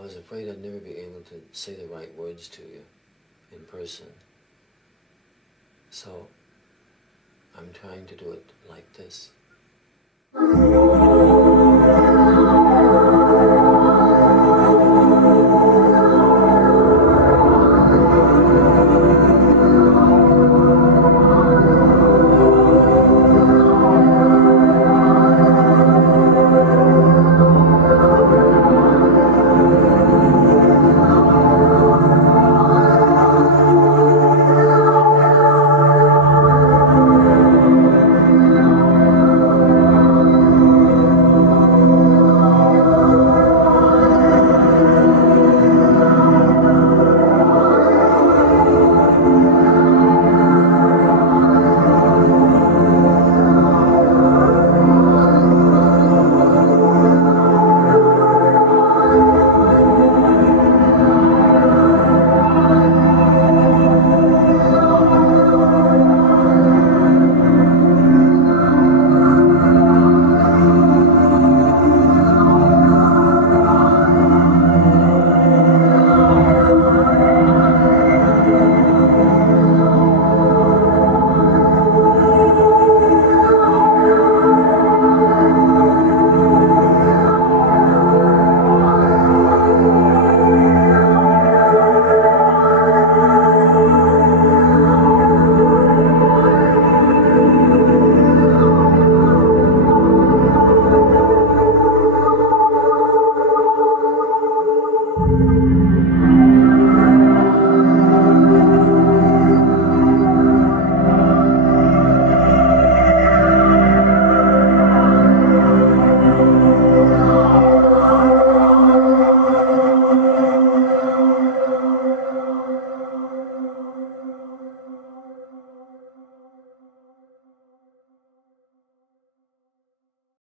I was afraid I'd never be able to say the right words to you in person. So I'm trying to do it like this.